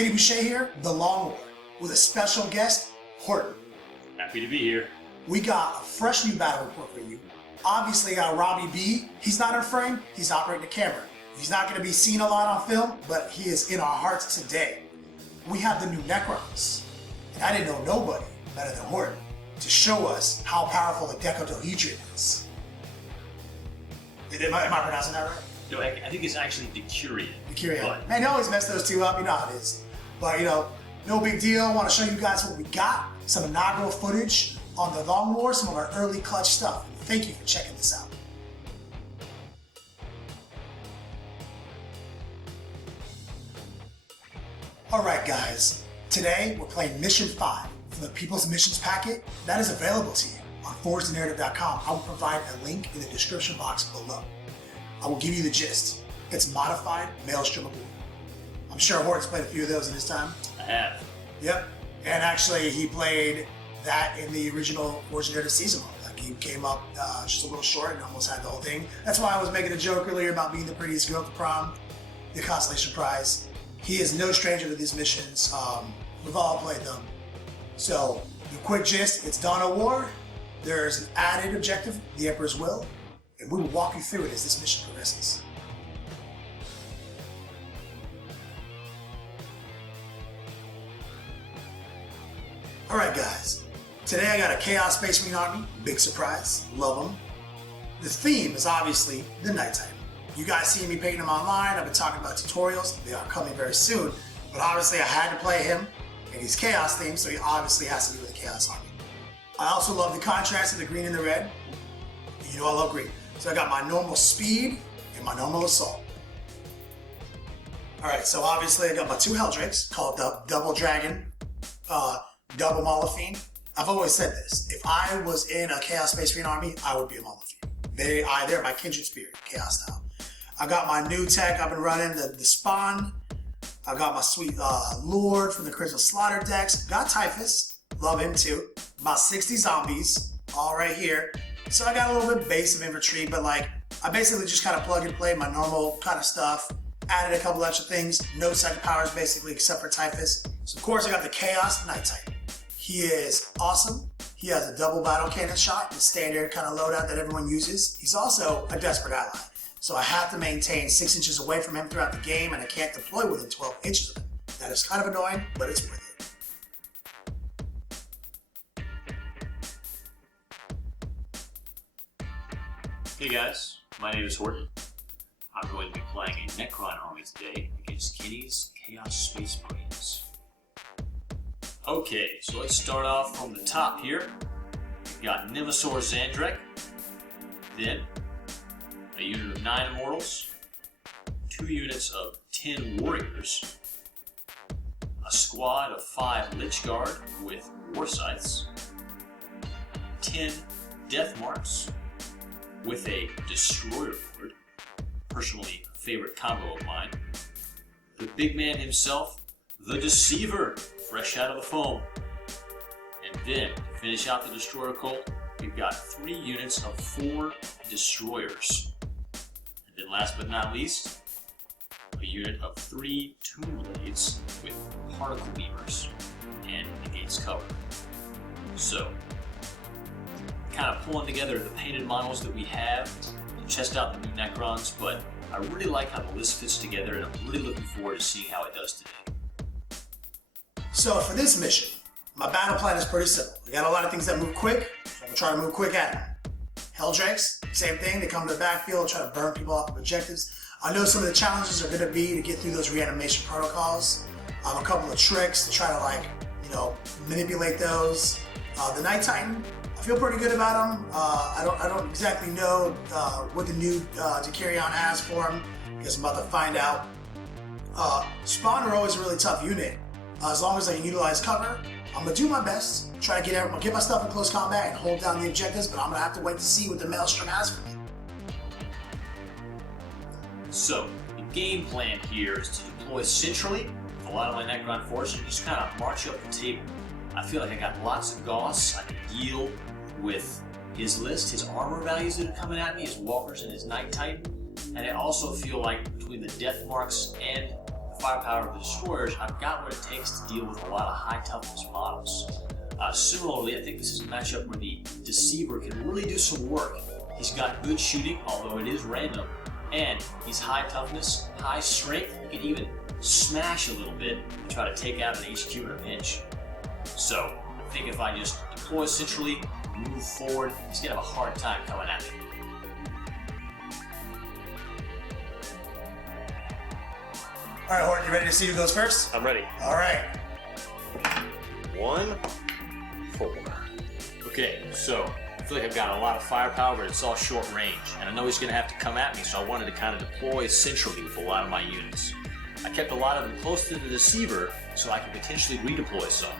Kenny Boucher here, the Long War, with a special guest, Horton. Happy to be here. We got a fresh new battle report for you. Obviously, Robbie B, he's not in frame, he's operating the camera. He's not going to be seen a lot on film, but he is in our hearts today. We have the new Necrons, and I didn't know nobody better than Horton to show us how powerful a decadahedron is. Am I pronouncing that right? No, I think it's actually Decurion. Decurion. Man, they always mess those two up, you know how it is. But, no big deal. I want to show you guys what we got. Some inaugural footage on the Long War, some of our early clutch stuff. And thank you for checking this out. Alright guys, today we're playing Mission 5 from the People's Missions packet that is available to you on ForgeTheNarrative.com. I will provide a link in the description box below. I will give you the gist. It's modified Maelstrom of War. I'm sure Horton's played a few of those in his time. I have. Yep. And actually he played that in the original Forge the Narrative season mode. That game came up just a little short and almost had the whole thing. That's why I was making a joke earlier about being the prettiest girl at the prom, the Constellation Prize. He is no stranger to these missions. We've all played them. So, the quick gist, it's Dawn of War. There's an added objective, the Emperor's Will, and we will walk you through it as this mission progresses. Alright guys, today I got a Chaos Space Marine army, big surprise, love them. The theme is obviously the nighttime. You guys see me painting them online. I've been talking about tutorials. They are coming very soon. But obviously I had to play him, and he's Chaos themed, so he obviously has to do with the Chaos army. I also love the contrast of the green and the red. You know I love green. So I got my normal speed and my normal assault. Alright, so obviously I got my two Helldrakes called the Double Dragon, Double Molephine. I've always said this. If I was in a Chaos Space Marine army, I would be a Molephine. They're my kindred spirit, Chaos style. I got my new tech I've been running, the Spawn. I got my sweet Lord from the Crystal Slaughter decks. Got Typhus, love him too. About 60 zombies, all right here. So I got a little bit base of infantry, but I basically just kind of plug and play my normal kind of stuff. Added a couple extra things, no second powers basically except for Typhus. So of course I got the Chaos Night Titan. He is awesome. He has a double battle cannon shot, the standard kind of loadout that everyone uses. He's also a desperate ally. So I have to maintain 6 inches away from him throughout the game, and I can't deploy within 12 inches of him. That is kind of annoying, but it's worth it. Hey guys, my name is Horton. I'm going to be playing a Necron army today against Kenny's Chaos Space Marines. Okay, so let's start off from the top here. We've got Nivasaur Zandrek, then a unit of 9 Immortals, 2 units of 10 Warriors, a squad of 5 Lich Guard with War Scythes, 10 Death Marks with a Destroyer Lord, personally a favorite combo of mine, the big man himself, the Deceiver, fresh out of the foam, and then to finish out the Destroyer Cult, we've got 3 units of 4 Destroyers. And then last but not least, a unit of 3 Tomb Blades with Particle Beamers and negates cover. So, kind of pulling together the painted models that we have to test out the new Necrons, but I really like how the list fits together, and I'm really looking forward to seeing how it does today. So for this mission, my battle plan is pretty simple. We got a lot of things that move quick, so I'm going to try to move quick at them. Helldrakes, same thing, they come to the backfield, try to burn people off of objectives. I know some of the challenges are going to be to get through those reanimation protocols. A couple of tricks to try to manipulate those. The Night Titan, I feel pretty good about him. I don't exactly know what the new Decurion has for him. I guess I'm about to find out. Spawn are always a really tough unit. As long as I can utilize cover, I'm going to do my best, try to get my stuff in close combat and hold down the objectives, but I'm going to have to wait to see what the Maelstrom has for me. So, the game plan here is to deploy centrally with a lot of my Necron force and just kind of march up the table. I feel like I got lots of Gauss. I can deal with his list, his armor values that are coming at me, his Walkers and his Night Titan. And I also feel like between the Death Marks and the firepower of the destroyers, I've got what it takes to deal with a lot of high toughness models. Similarly, I think this is a matchup where the Deceiver can really do some work. He's got good shooting, although it is random, and he's high toughness, high strength. He can even smash a little bit and try to take out an HQ in a pinch. So I think if I just deploy centrally, move forward, he's gonna have a hard time coming at me. All right, Horton, you ready to see who goes first? I'm ready. All right. 1, 4. Okay, so I feel like I've got a lot of firepower, but it's all short range. And I know he's going to have to come at me, so I wanted to kind of deploy centrally with a lot of my units. I kept a lot of them close to the Deceiver, so I can potentially redeploy some.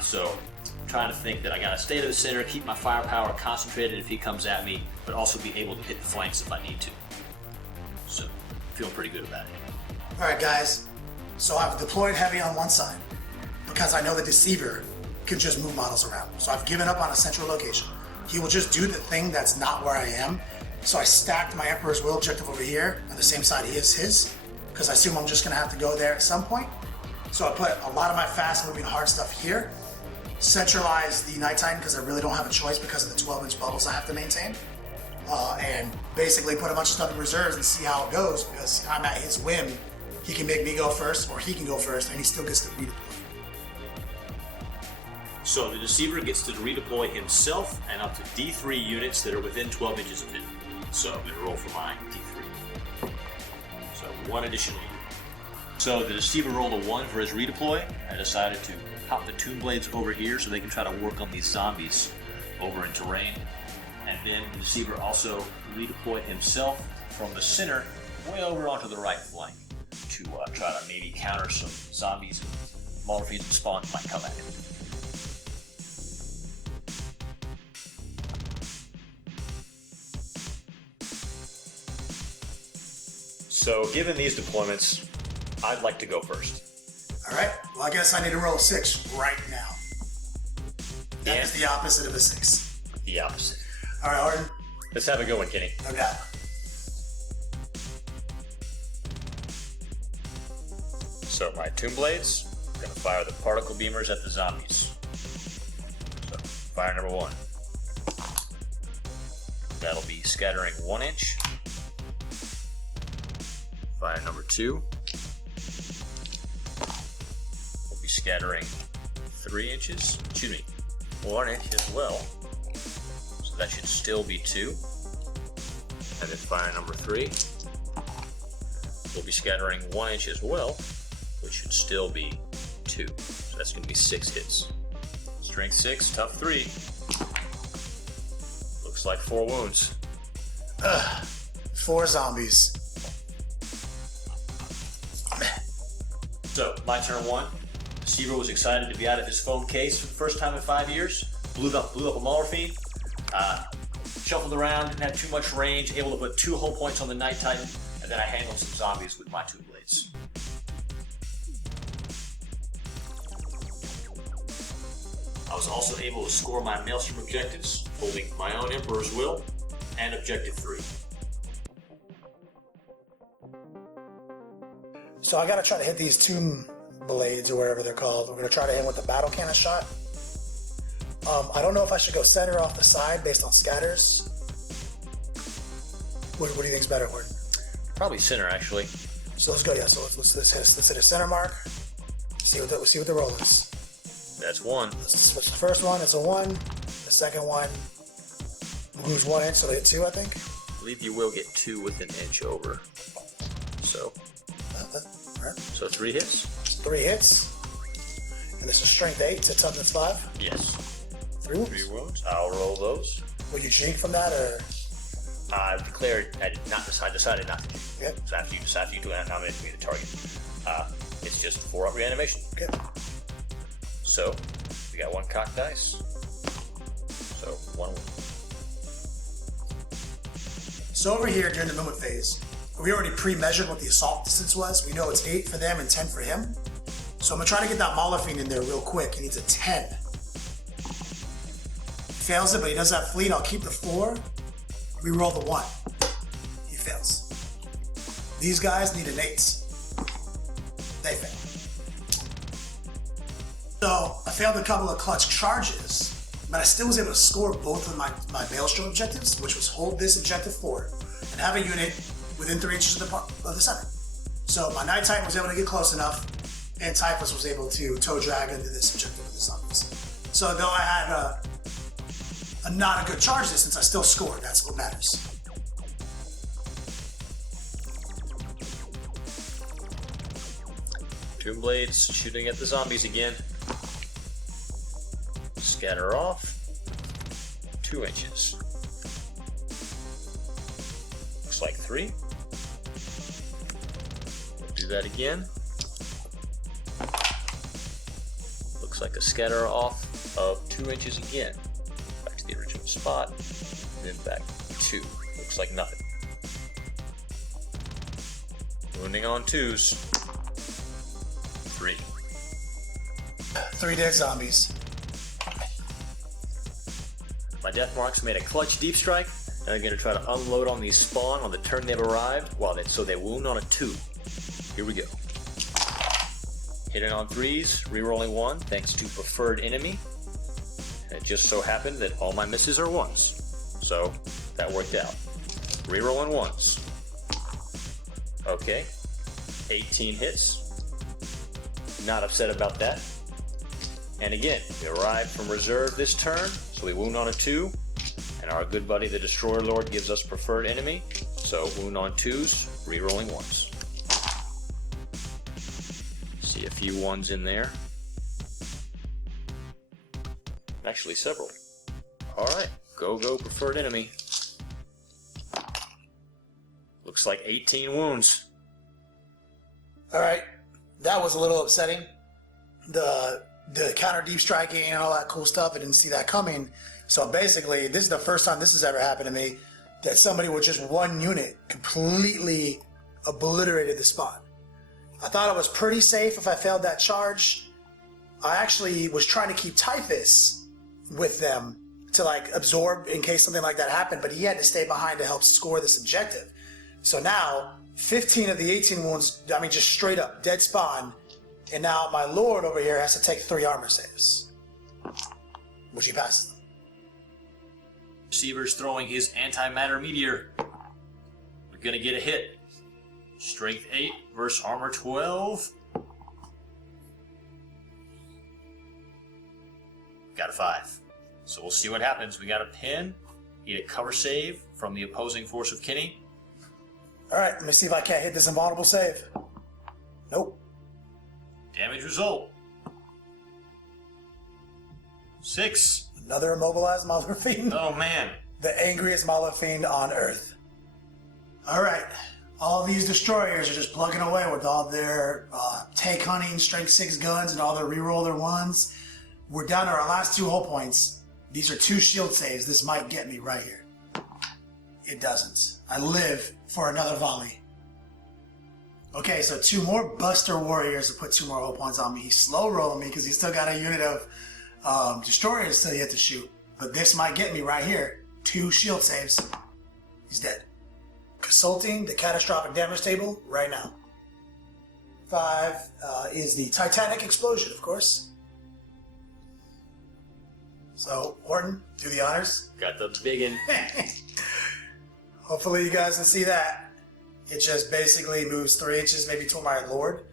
So I'm trying to think that I got to stay to the center, keep my firepower concentrated if he comes at me, but also be able to hit the flanks if I need to. So feeling pretty good about it. All right, guys. So I've deployed heavy on one side because I know the Deceiver can just move models around. So I've given up on a central location. He will just do the thing that's not where I am. So I stacked my Emperor's Will objective over here on the same side he is his, because I assume I'm just gonna have to go there at some point. So I put a lot of my fast moving hard stuff here, centralize the Night Titan because I really don't have a choice because of the 12-inch bubbles I have to maintain, and basically put a bunch of stuff in reserves and see how it goes because I'm at his whim. He can make me go first, or he can go first, and he still gets to redeploy. So the Deceiver gets to redeploy himself and up to D3 units that are within 12 inches of him. So I'm going to roll for my D3. So 1 additional unit. So the Deceiver rolled a 1 for his redeploy. I decided to pop the Tomb Blades over here so they can try to work on these zombies over in terrain. And then the Deceiver also redeployed himself from the center way over onto the right flank to try to maybe counter some zombies and model fiends and spawns might come at him. So given these deployments, I'd like to go first. All right, well I guess I need to roll a 6 right now. That is the opposite of a 6. The opposite. All right, Horton. Let's have a good one, Kenny. No doubt. So my Tomb Blades, I'm going to fire the particle beamers at the zombies. So fire number 1. That'll be scattering 1 inch. Fire number 2. We'll be scattering 3 inches. Excuse me, 1 inch as well. So that should still be 2. And then fire number 3. We'll be scattering 1 inch as well, which should still be 2. So that's going to be 6 hits. Strength 6, tough 3. Looks like 4 wounds. 4 zombies. So, my turn 1. Deceiver was excited to be out of his phone case for the first time in 5 years. Blew up a Mauler Fiend. Shuffled around, didn't have too much range, able to put 2 hull points on the Night Titan, and then I handled some zombies with my Tomb Blades. I was also able to score my Maelstrom objectives, holding my own Emperor's Will and Objective 3. So I gotta try to hit these Tomb Blades or whatever they're called. We're gonna try to hit with the battle cannon shot. I don't know if I should go center off the side based on scatters. What do you think's better, Horton? Probably center, actually. So let's go. Yeah. So let's hit a center mark. See what the roll is. That's 1. Let's switch the first one. It's a 1. The second one moves 1 inch, so they hit 2, I think. I believe you will get 2 with an inch over. So, All right. so 3 hits? 3 hits. And this is strength 8 to toughness 5. Yes. 3 wounds. 3 wounds. I'll roll those. Will you cheat from that, or? I decided not to. Yep. So after you 2.5 minutes to be the target. It's just 4 up reanimation. Okay. So, we got 1 cocked dice. So, 1 wound. So over here during the movement phase, we already pre-measured what the assault distance was. We know it's 8 for them and 10 for him. So I'm gonna try to get that Mauler Fiend in there real quick. He needs a 10. Fails it, but he does have fleet. I'll keep the 4. Reroll the 1. He fails. These guys need an 8. They failed. So I failed a couple of clutch charges, but I still was able to score both of my Maelstrom objectives, which was hold this objective forward and have a unit within 3 inches of the center. So my Night Titan was able to get close enough, and Typhus was able to toe drag into this objective with the zombies. So though I had a not a good charge distance, I still scored. That's what matters. Tomb Blades shooting at the zombies again. Scatter off. 2 inches. Looks like 3. We'll do that again. Looks like a scatter off of 2 inches again. Back to the original spot. Then back 2. Looks like nothing. Wounding on 2s. 3. 3 dead zombies. My death marks made a clutch deep strike, and I'm going to try to unload on these spawn on the turn they've arrived, so they wound on a 2. Here we go. Hitting on 3s, rerolling 1 thanks to preferred enemy. And it just so happened that all my misses are 1s, so that worked out. Rerolling 1s. Okay, 18 hits. Not upset about that. And again, we arrived from reserve this turn, so we wound on a 2, and our good buddy the Destroyer Lord gives us preferred enemy, so wound on 2s, rerolling 1s. See a few 1s in there. Actually several. Alright, go preferred enemy. Looks like 18 wounds. Alright, that was a little upsetting. The counter deep striking and all that cool stuff, I didn't see that coming. So basically, this is the first time this has ever happened to me, that somebody with just 1 unit completely obliterated the spot. I thought I was pretty safe if I failed that charge. I actually was trying to keep Typhus with them to like absorb in case something like that happened, but he had to stay behind to help score this objective. So now, 15 of the 18 wounds, I mean just straight up, dead spawn, and now my Lord over here has to take 3 armor saves, which he passes them. Receiver's throwing his antimatter meteor. We're gonna get a hit. Strength 8 versus armor 12. Got a 5. So we'll see what happens. We got a pin. Need a cover save from the opposing force of Kenny. Alright, let me see if I can't hit this invulnerable save. Nope. Damage result. 6. Another immobilized Mauler Fiend. Oh man. The angriest Mauler Fiend on Earth. Alright, all these destroyers are just plugging away with all their tank hunting, strength 6 guns, and all their reroll their 1s. We're down to our last 2 hull points. These are 2 shield saves. This might get me right here. It doesn't. I live for another volley. Okay, so 2 more Buster Warriors to put 2 more hull points on me. He's slow rolling me because he's still got a unit of destroyers still yet to shoot. But this might get me right here. 2 shield saves. He's dead. Consulting the catastrophic damage table right now. 5 is the Titanic explosion, of course. So, Horton, do the honors. Got the biggin. Hopefully you guys can see that. It just basically moves 3 inches maybe to my Lord.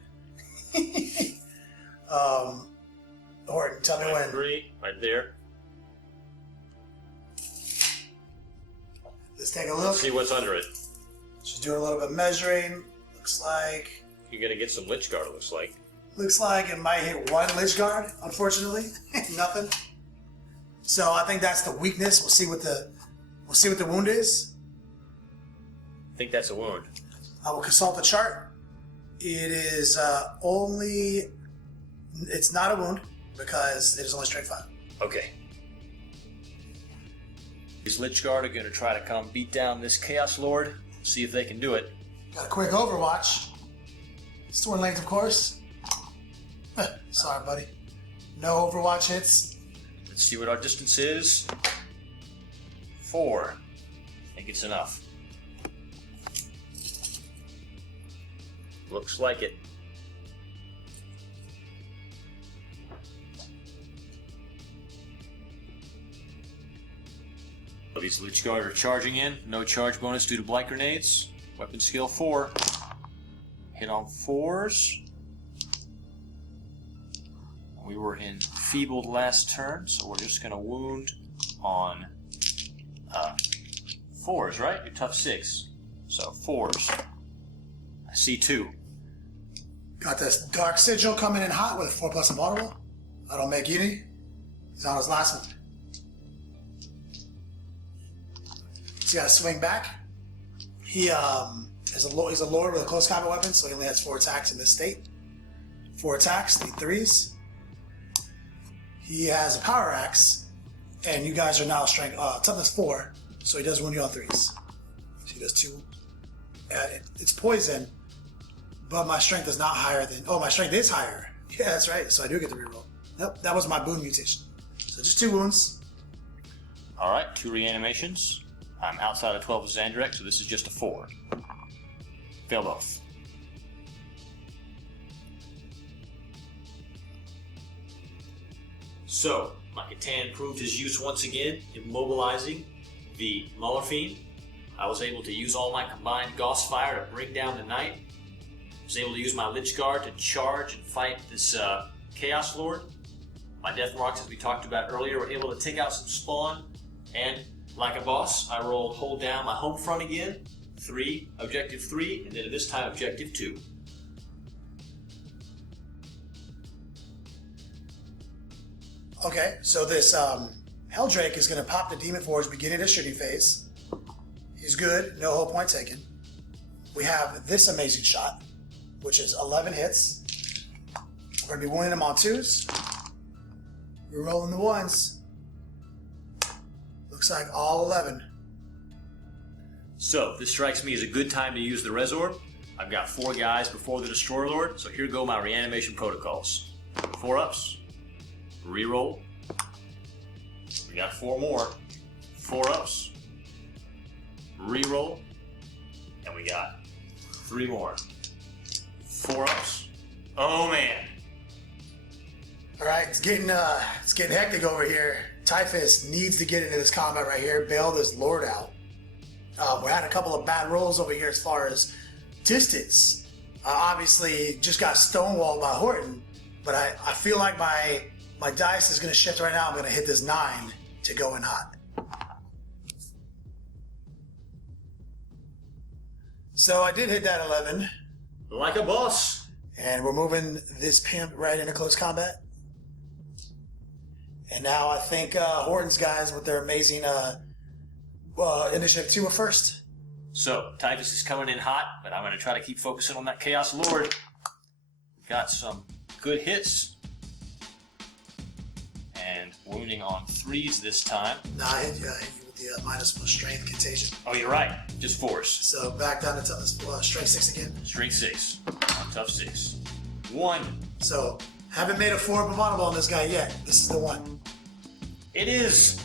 Horton, tell me when. 3, right there. Let's take a look. Let's see what's under it. Just doing a little bit of measuring. Looks like You're gonna get some Lich Guard, it looks like. it might hit 1 Lich Guard, unfortunately. Nothing. So I think that's the weakness. We'll see what the wound is. I think that's a wound. I will consult the chart. It is it's not a wound because it is only strength 5. Okay. These Lich Guard are going to try to come beat down this Chaos Lord. See if they can do it. Got a quick Overwatch. Sword length, of course. Sorry, buddy. No Overwatch hits. Let's see what our distance is. 4. I think it's enough. Looks like it. These Lich Guard are charging in. No charge bonus due to blight grenades. Weapon skill 4. Hit on 4s. We were enfeebled last turn, so we're just going to wound on 4s, right? You're tough 6. So 4s. I see 2. Got this Dark Sigil coming in hot with a 4+ invulnerable. I don't make any. He's on his last one. So he got to swing back. He's a lord with a close combat weapon, so he only has 4 attacks in this state. 4 attacks, need 3s. He has a power axe, and you guys are now strength. Toughness 4, so he does wound you on 3s. So he does 2. It's poison, but my strength is not higher than. Oh, my strength is higher. Yeah, that's right. So I do get the reroll. Nope, that was my boon mutation. So just 2 wounds. All right, 2 reanimations. I'm outside of 12 of Zandrek, so this is just a 4. Fail both. So, my Catan proved his use once again, immobilizing the Mauler-Fiend. I was able to use all my combined Gauss Fire to bring down the Knight. I was able to use my Lich Guard to charge and fight this Chaos Lord. My Death Marks, as we talked about earlier, were able to take out some spawn, and like a boss, I rolled hold down my home front again, 3, objective 3, and then this time objective 2. Okay, so this Helldrake is going to pop the Demon Forge beginning of shooting phase. He's good, no whole point taken. We have this amazing shot, which is 11 hits. We're going to be wounding him on 2s. We're rolling the 1s. Looks like all 11. So, this strikes me as a good time to use the Resorb. I've got 4 guys before the Destroyer Lord, so here go my reanimation protocols. 4 ups. Reroll. We got 4 more. 4 ups. Reroll. And we got 3 more. 4 ups. Oh man. Alright, it's getting hectic over here. Typhus needs to get into this combat right here, bail this Lord out. We had a couple of bad rolls over here as far as distance. Obviously, just got stonewalled by Horton, but I feel like my dice is going to shift right now. I'm going to hit this 9 to go in hot. So I did hit that 11. Like a boss. And we're moving this pimp right into close combat. And now I think Horton's guys with their amazing initiative 2 are first. So, Typhus is coming in hot, but I'm going to try to keep focusing on that Chaos Lord. Got some good hits. And wounding on 3s this time. Nah, I hit you with the -1 strength contagion. Oh, you're right. Just 4s. So back down to strength 6 again. Strength 6. On tough 6. 1. So, haven't made a 4 vulnerable on this guy yet. This is the one. It is.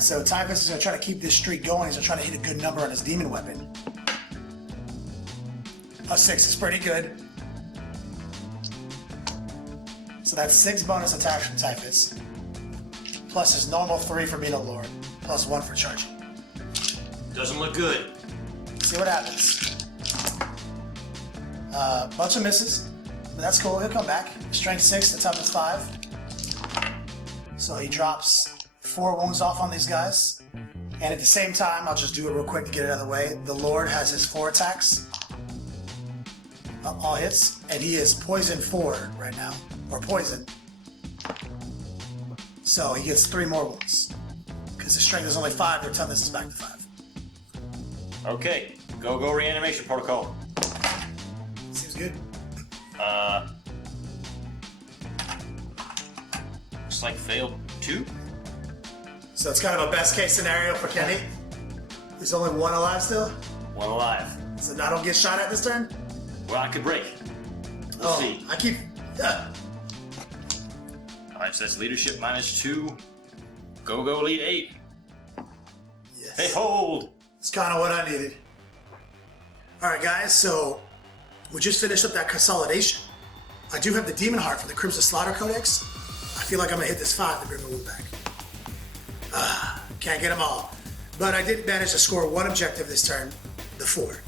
So Typhus is going to try to keep this streak going. He's going to try to hit a good number on his demon weapon. A 6 is pretty good. So that's 6 bonus attacks from Typhus. Plus his normal 3 for being a lord. Plus 1 for charging. Doesn't look good. See what happens. Bunch of misses. But that's cool. He'll come back. Strength 6 to toughness 5. So he drops 4 wounds off on these guys. And at the same time, I'll just do it real quick to get it out of the way. The Lord has his 4 attacks. All hits. And he is poison 4 right now. Or poison. So he gets 3 more wounds. Because his strength is only 5, their toughness is back to 5. Okay. Go reanimation protocol. Seems good. Looks like failed 2. So it's kind of a best case scenario for Kenny. There's only 1 alive still. 1 alive. So I don't get shot at this turn? Well, I could break. We'll see. I keep... Alright, so that's leadership -2. Go lead 8. Yes. Hey, hold! It's kind of what I needed. Alright guys, so we just finished up that consolidation. I do have the Demon Heart for the Crimson Slaughter Codex. I feel like I'm going to hit this 5 to bring my wound back. Can't get them all. But I did manage to score one objective this turn, the 4.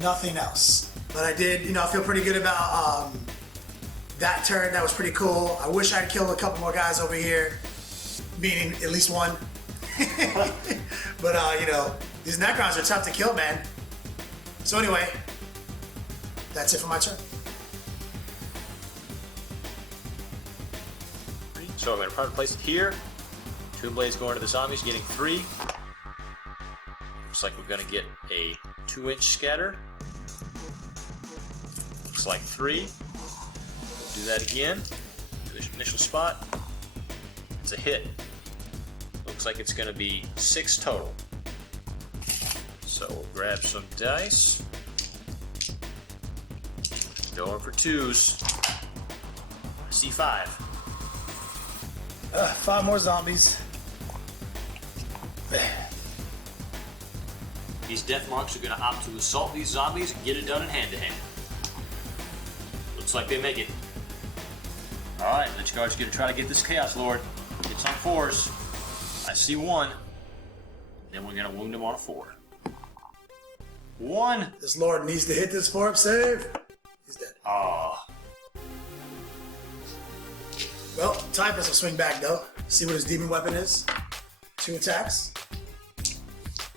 Nothing else. But I did, I feel pretty good about that turn. That was pretty cool. I wish I'd killed a couple more guys over here, meaning at least one. But, these Necrons are tough to kill, man. So anyway, that's it for my turn. So I'm going to place it here. Two blades going to the zombies, getting 3. Looks like we're going to get a 2-inch scatter. Looks like 3. Do that again. To the initial spot. It's a hit. Looks like it's going to be 6 total. So we'll grab some dice. Going for 2s. I see 5. 5 more zombies. These death marks are going to opt to assault these zombies and get it done in hand-to-hand. Looks like they make it. Alright, Lich Guard's going to try to get this Chaos Lord. It's on 4s. I see 1. Then we're going to wound him on a 4. 1! This Lord needs to hit this 4-up save. He's dead. Ah. Well, Typhus will swing back though. See what his demon weapon is. 2 attacks.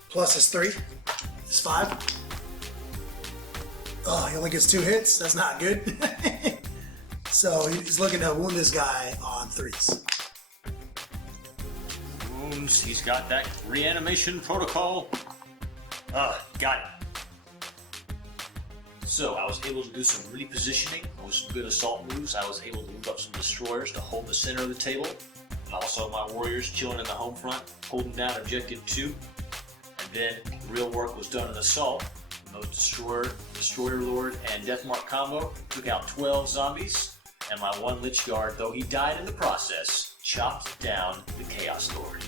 Plus his 3. His 5. Oh, he only gets 2 hits. That's not good. So he's looking to wound this guy on 3s. Wounds. He's got that reanimation protocol. Got it. So I was able to do some repositioning with some good assault moves. I was able to move up some destroyers to hold the center of the table. And also my warriors chilling in the home front, holding down objective 2. And then real work was done in assault. Those destroyer lord and deathmark combo took out 12 zombies. And my 1 Lich Guard, though he died in the process, chopped down the Chaos Lord.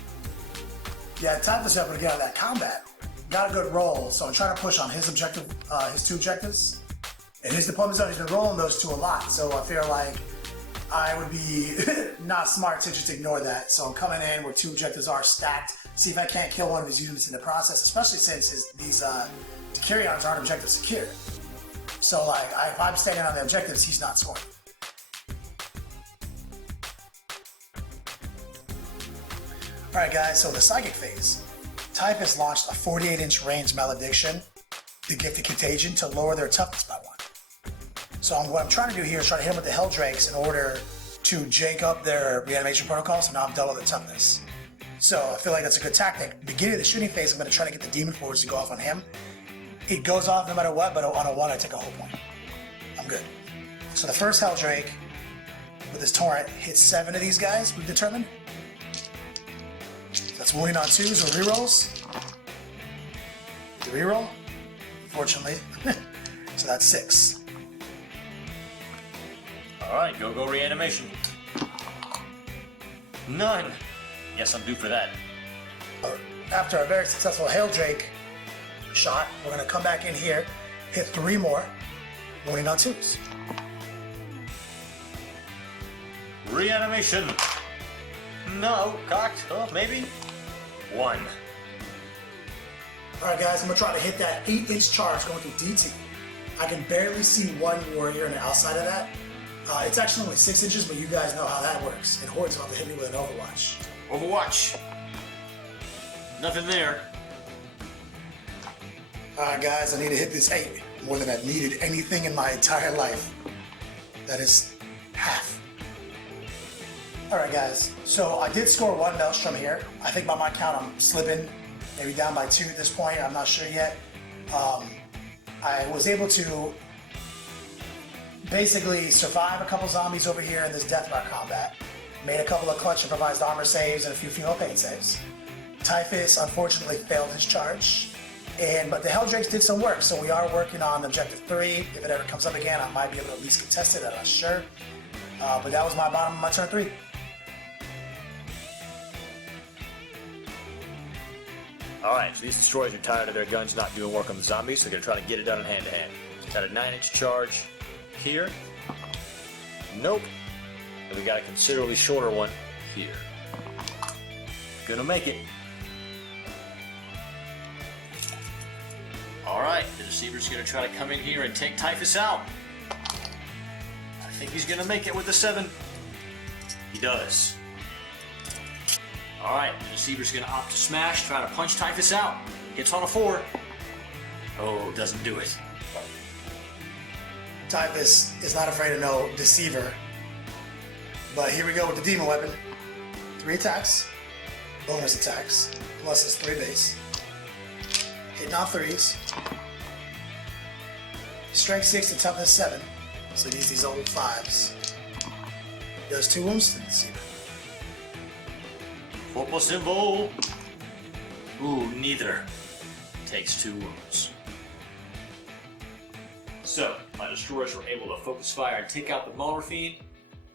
Yeah, Typhus able to get out of that combat. Got a good roll, so I'm trying to push on his objective, his 2 objectives. And his deployment zone, he's been rolling those 2 a lot, so I feel like I would be not smart to just ignore that. So I'm coming in where 2 objectives are stacked, see if I can't kill one of his units in the process, especially since these carry-ons aren't objective secure. So like, if I'm standing on the objectives, he's not scoring. Alright guys, so the Psychic phase. Typhus launched a 48-inch range malediction, the Gifted Contagion, to lower their toughness by 1. So what I'm trying to do here is try to hit them with the Hell Drakes in order to jank up their reanimation protocol, so now I'm double their toughness. So I feel like that's a good tactic. Beginning of the shooting phase, I'm going to try to get the Demon Force to go off on him. It goes off no matter what, but on a 1 I take a whole point. I'm good. So the first Hell Drake with his Torrent hits 7 of these guys, we've determined. That's wounding on 2s or rerolls. The reroll, unfortunately. So that's 6. Alright, go reanimation. None. Yes, I'm due for that. After a very successful Hail Drake shot, we're going to come back in here, hit 3 more, wounding on 2s. Reanimation. No, cocked. Oh, maybe. 1. Alright guys, I'm going to try to hit that 8-inch charge going through DT. I can barely see 1 warrior on the outside of that. It's actually only 6 inches, but you guys know how that works. And Horde's about to hit me with an Overwatch. Overwatch. Nothing there. Alright guys, I need to hit this 8 more than I've needed anything in my entire life. That is half. Alright guys, so I did score 1 Maelstrom here. I think by my count I'm slipping, maybe down by 2 at this point, I'm not sure yet. I was able to basically survive a couple zombies over here in this deathmark combat. Made a couple of clutch improvised armor saves and a few female pain saves. Typhus unfortunately failed his charge, but the Helldrakes did some work, so we are working on objective 3. If it ever comes up again, I might be able to at least contest it, I'm not sure. But that was my bottom of my turn 3. Alright, so these destroyers are tired of their guns not doing work on the zombies, so they're going to try to get it done in hand-to-hand. Got a 9-inch charge here. Nope. And we got a considerably shorter one here. Gonna make it. Alright, the Deceiver's going to try to come in here and take Typhus out. I think he's going to make it with the 7. He does. Alright, the Deceiver's going to opt to smash, try to punch Typhus out. Hits on a 4. Oh, doesn't do it. Typhus is not afraid of no Deceiver. But here we go with the Demon Weapon. 3 attacks, bonus attacks, plus his 3 base. Hitting on 3s. Strength 6 to toughness 7. So he needs these old 5s. Does 2 wounds to the Deceiver. 4+ symbol. Ooh, neither. Takes 2 wounds. So, my destroyers were able to focus fire and take out the Mauler Fiend,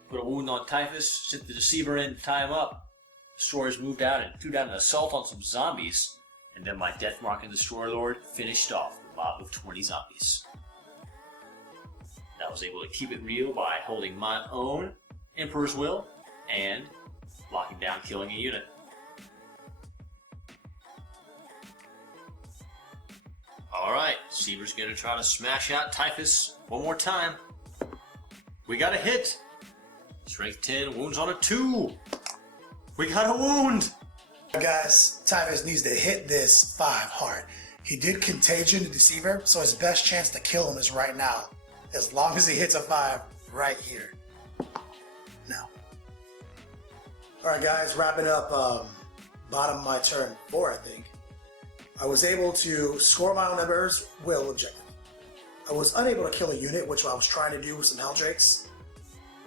put a wound on Typhus, sent the Deceiver in to tie him up. Destroyers moved out and threw down an assault on some zombies, and then my Deathmark and Destroyer Lord finished off the mob of 20 zombies. I was able to keep it real by holding my own Emperor's Will and locking down killing a unit. Alright, Deceiver's going to try to smash out Typhus one more time. We got a hit. Strength 10, wounds on a 2. We got a wound. Guys, Typhus needs to hit this 5 hard. He did Contagion the Deceiver, so his best chance to kill him is right now. As long as he hits a 5 right here. Now. Alright guys, wrapping up bottom of my turn 4, I think. I was able to score my own Emperor's Will objective. I was unable to kill a unit, which I was trying to do with some Helldrakes.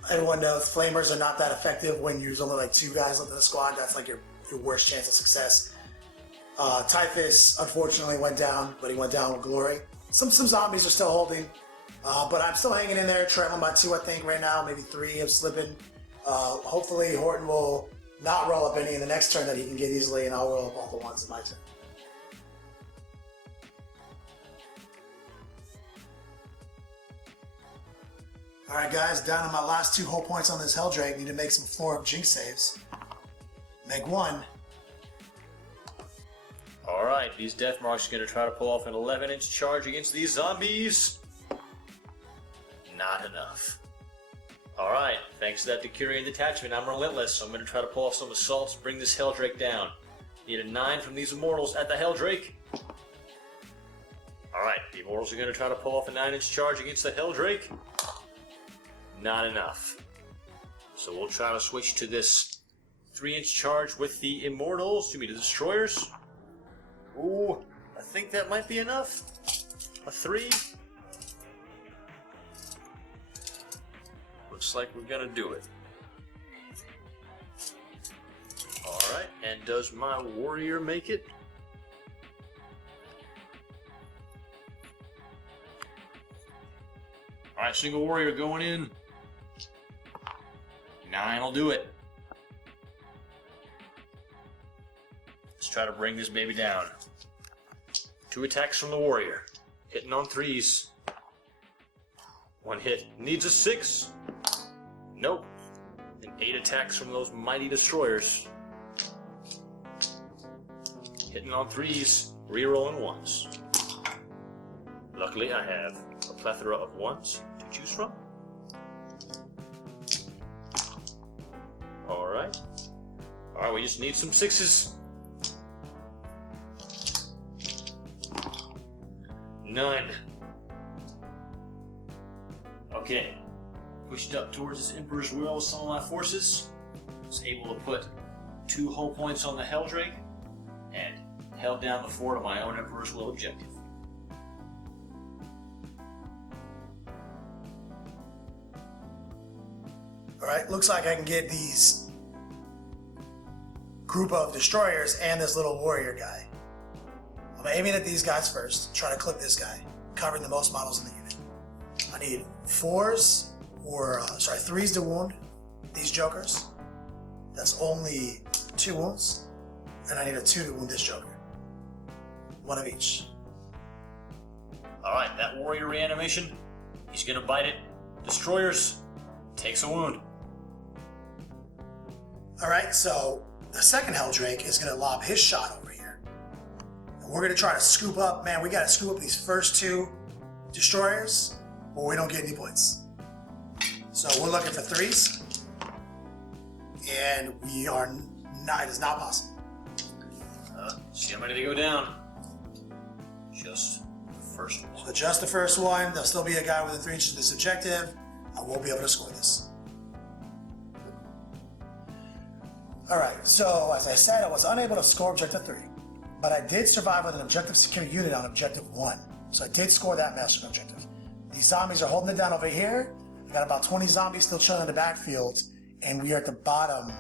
Everyone knows Flamers are not that effective when there's only like 2 guys left in the squad. That's like your worst chance of success. Typhus unfortunately went down, but he went down with glory. Some zombies are still holding, but I'm still hanging in there, trailing by 2 I think right now, maybe 3 I'm slipping. Hopefully Horton will not roll up any in the next turn that he can get easily, and I'll roll up all the ones in my turn. Alright guys, down to my last 2 hull points on this Helldrake. Need to make some floor up Jinx saves. Make 1. Alright, these Deathmarks are going to try to pull off an 11-inch charge against these zombies. Not enough. Alright, thanks to that Decurion detachment, I'm relentless, so I'm going to try to pull off some assaults, bring this Helldrake down. Need a 9 from these Immortals at the Helldrake. Alright, the Immortals are going to try to pull off a 9-inch charge against the Helldrake. Not enough. So we'll try to switch to this 3-inch charge with the Immortals, the Destroyers. Ooh, I think that might be enough. A 3. Looks like we're gonna do it. Alright, and does my warrior make it? Alright, single warrior going in. 9 will do it. Let's try to bring this baby down. 2 attacks from the warrior. Hitting on 3s. 1 hit. Needs a 6. Nope. And 8 attacks from those mighty destroyers. Hitting on 3s. Rerolling 1s. Luckily I have a plethora of 1s to choose from. Alright. Alright, we just need some 6s. 9. Okay. Pushed up towards this Emperor's Will with some of my forces. Was able to put 2 hull points on the Helldrake and held down the fort of my own Emperor's Will objective. Alright, looks like I can get these group of destroyers and this little warrior guy. I'm aiming at these guys first, try to clip this guy, covering the most models in the unit. I need 4s, or 3s to wound these jokers. That's only 2 wounds. And I need a 2 to wound this joker. 1 of each. Alright, that warrior reanimation, he's gonna bite it. Destroyers, takes a wound. Alright, so the second Helldrake is going to lob his shot over here. We're going to try to scoop up, man, we got to scoop up these first 2 destroyers or we don't get any points. So we're looking for 3s. And we are not, it is not possible. See how many they go down. Just the first one. So just the first one. There'll still be a guy within 3 inches of this objective. I won't be able to score this. Alright, so as I said, I was unable to score objective 3. But I did survive with an objective secure unit on objective 1. So I did score that master objective. These zombies are holding it down over here. I got about 20 zombies still chilling in the backfield. And we are at the bottom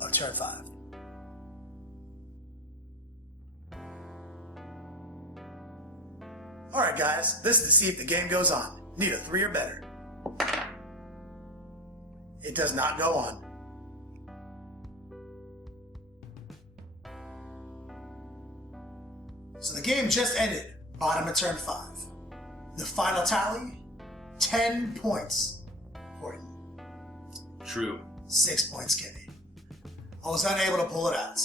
of turn 5. Alright guys, this is to see if the game goes on. Need a 3 or better. It does not go on. So the game just ended, bottom of turn 5. The final tally, 10 points. Important. True. 6 points, Kenny. I was unable to pull it out.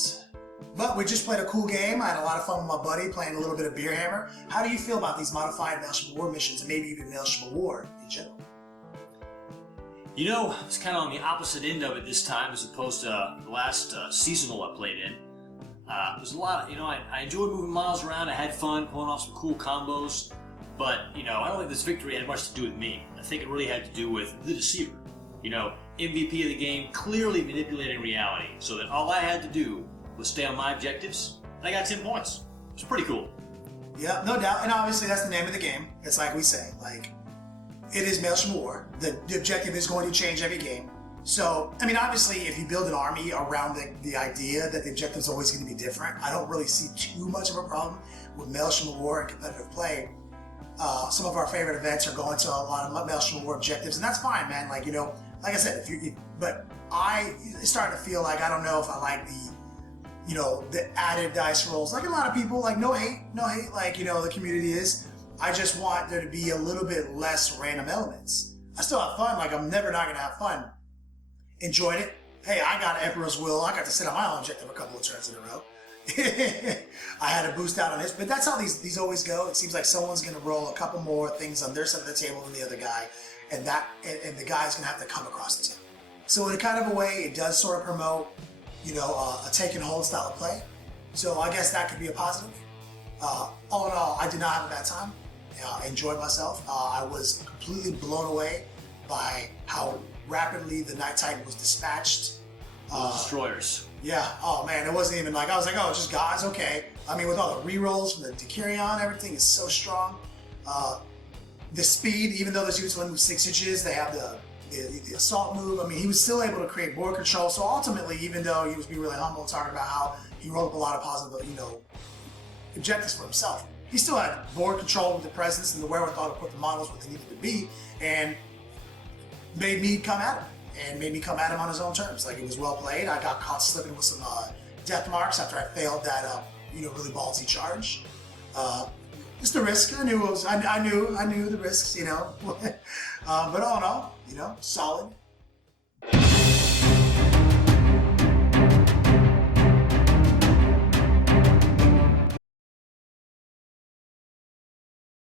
But we just played a cool game. I had a lot of fun with my buddy playing a little bit of Beer Hammer. How do you feel about these modified Maelstrom War missions and maybe even Maelstrom War in general? You know, it's kind of on the opposite end of it this time as opposed to the last seasonal I played in. There's a lot, I enjoyed moving models around. I had fun pulling off some cool combos. But, I don't think this victory had much to do with me. I think it really had to do with the Deceiver. MVP of the game, clearly manipulating reality so that all I had to do was stay on my objectives, and I got 10 points. It's pretty cool. Yeah, no doubt. And obviously that's the name of the game. It's like we say, it is Maelstrom War. The objective is going to change every game. So, obviously if you build an army around the idea that the objective is always going to be different, I don't really see too much of a problem with Maelstrom War and competitive play. Some of our favorite events are going to a lot of Maelstrom War objectives, and that's fine, man. Like I said, but I starting to feel like I don't know if I like the added dice rolls. Like a lot of people, no hate, like, the community is. I just want there to be a little bit less random elements. I still have fun, I'm never not gonna have fun. Enjoyed it. Hey, I got Emperor's Will. I got to sit on my own objective a couple of turns in a row. I had to boost out on this, but that's how these always go. It seems like someone's gonna roll a couple more things on their side of the table than the other guy, and the guy's gonna have to come across the table. So in a kind of a way, it does sort of promote, a take and hold style of play. So I guess that could be a positive. All in all, I did not have a bad time. I enjoyed myself. I was completely blown away by how rapidly the Night Titan was dispatched. Destroyers. Yeah. Oh man, it wasn't even I was like, oh, just gods, okay. With all the rerolls from the Decurion, everything is so strong. The speed, even though those units only move 6 inches, they have the assault move. He was still able to create board control. So ultimately, even though he was being really humble and talking about how he wrote up a lot of positive, objectives for himself, he still had board control with the presence and the wherewithal to put the models where they needed to be, and made me come at him. And made me come at him on his own terms. It was well played. I got caught slipping with some death marks after I failed that, really ballsy charge. Just the risk. I knew the risks, but all in all, solid.